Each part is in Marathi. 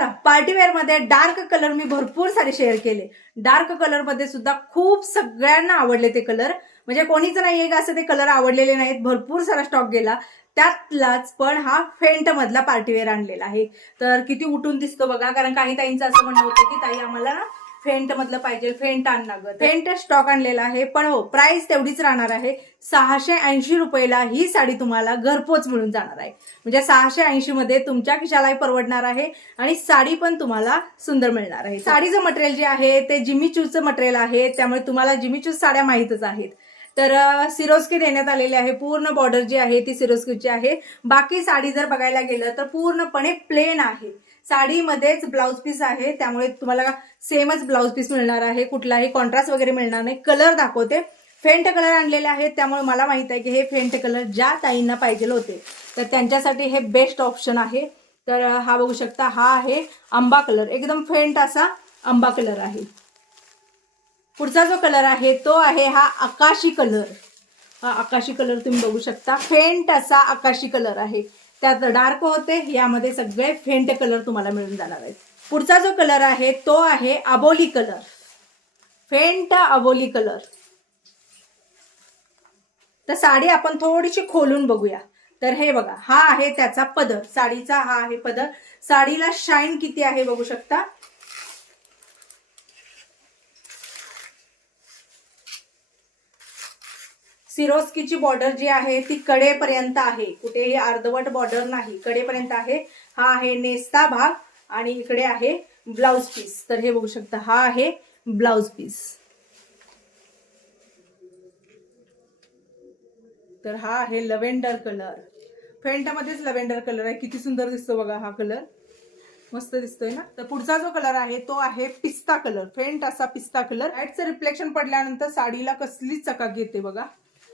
चला पार्टी वेअर मध्ये डार्क कलर मी भरपूर सारे शेअर केले. डार्क कलर मध्ये सुद्धा खूप सगळ्यांना आवडले ते कलर. म्हणजे कोणीच नाहीये का असं ते कलर आवडलेले नाहीत. भरपूर सारा स्टॉक गेला. त्यातलाच पण हा फेंट मधला पार्टीवेअर आणलेला आहे. तर किती उठून दिसतो बघा. कारण काही ताईंचं असं म्हणणं होतं की ताई आम्हाला ना फेंट मधलं पाहिजे, फेंट आणा ग. फेंट स्टॉक आणलेला आहे, पण हो प्राइस तेवढीच राहणार आहे. 680 रुपयाला ही साडी तुम्हाला घरपोच मिळून जाणार आहे. म्हणजे 680 मध्ये तुमच्या खिशालाही परवडणार आहे आणि साडी पण तुम्हाला सुंदर मिळणार आहे. साडीचं मटेरियल जे आहे ते जिमी चूचं मटेरियल आहे, त्यामुळे तुम्हाला जिमी चूज साड्या माहीतच आहेत. तर सिरोस्की देण्यात आलेले आहे. पूर्ण बॉर्डर जी आहे ती सिरोस्कीची आहे. बाकी साडी जर बघायला गेलं तर पूर्णपणे प्लेन आहे. साडीमध्येच ब्लाउज पीस आहे, त्यामुळे तुम्हाला सेमच ब्लाउज पीस मिळणार आहे. कुठलाही कॉन्ट्रास्ट वगैरे मिळणार नाही. कलर दाखवते. फेंट कलर आणलेले आहेत, त्यामुळे मला माहित आहे की हे फेंट कलर ज्या ताईंना पाहिजे होते तर त्यांच्यासाठी हे बेस्ट ऑप्शन आहे. तर हा बघू शकता, हा आहे आंबा कलर. एकदम फेंट असा आंबा कलर आहे. पुढचा जो कलर आहे तो आहे हा आकाशी कलर. हा आकाशी कलर तुम्ही बघू शकता. फेंट असा आकाशी कलर आहे. त्यात डार्क होते, यामध्ये सगळे फेंट कलर तुम्हाला मिळून जाणार आहेत. पुढचा जो कलर आहे तो आहे अबोली कलर. फेंट अबोली कलर. तर साडी आपण थोडीशी खोलून बघूया. तर हे बघा, हा आहे त्याचा पदर. साडीचा हा आहे पदर. साडीला शाईन किती आहे बघू शकता. सिरोस्कीची बॉर्डर जी आहे ती कडेपर्यंत आहे. कुठेही अर्धवट बॉर्डर नाही, कडेपर्यंत आहे. हा आहे नेस्ता भाग आणि इकडे आहे ब्लाउज पीस. तर हे बघू शकता, हा आहे ब्लाउज पीस. तर हा आहे लव्हेंडर कलर. फेंटमध्येच लव्हेंडर कलर आहे. किती सुंदर दिसतो बघा हा कलर. मस्त दिसतोय ना. तर पुढचा जो कलर आहे तो आहे पिस्ता कलर. फेंट असा पिस्ता कलर. लाईटचं रिफ्लेक्शन पडल्यानंतर साडीला कसलीच चकाकी येते बघा.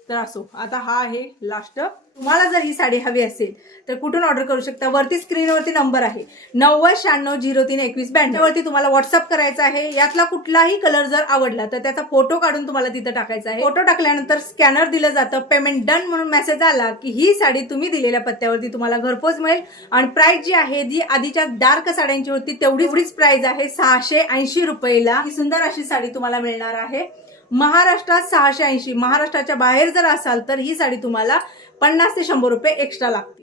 तर असो, आता हा आहे लास्ट. तुम्हाला जर ही साडी हवी असेल तर कुठून ऑर्डर करू शकता. वरती स्क्रीनवरती नंबर आहे 9096032192. त्यावरती तुम्हाला व्हॉट्सअप करायचा आहे. यातला कुठलाही कलर जर आवडला तर त्याचा फोटो काढून तुम्हाला तिथं टाकायचा आहे. फोटो टाकल्यानंतर स्कॅनर दिलं जातं. पेमेंट डन म्हणून मेसेज आला की ही साडी तुम्ही दिलेल्या पत्त्यावरती तुम्हाला घरपोच मिळेल. आणि प्राइस जी आहे जी आधीच्या डार्क साड्यांची होती तेवढीच प्राइस आहे. 680 रुपयाला ही सुंदर अशी साडी तुम्हाला मिळणार आहे. महाराष्ट्रात 680. महाराष्ट्राच्या बाहेर जर असाल तर ही साडी तुम्हाला 50 ते 100 रुपये एक्स्ट्रा लागतील.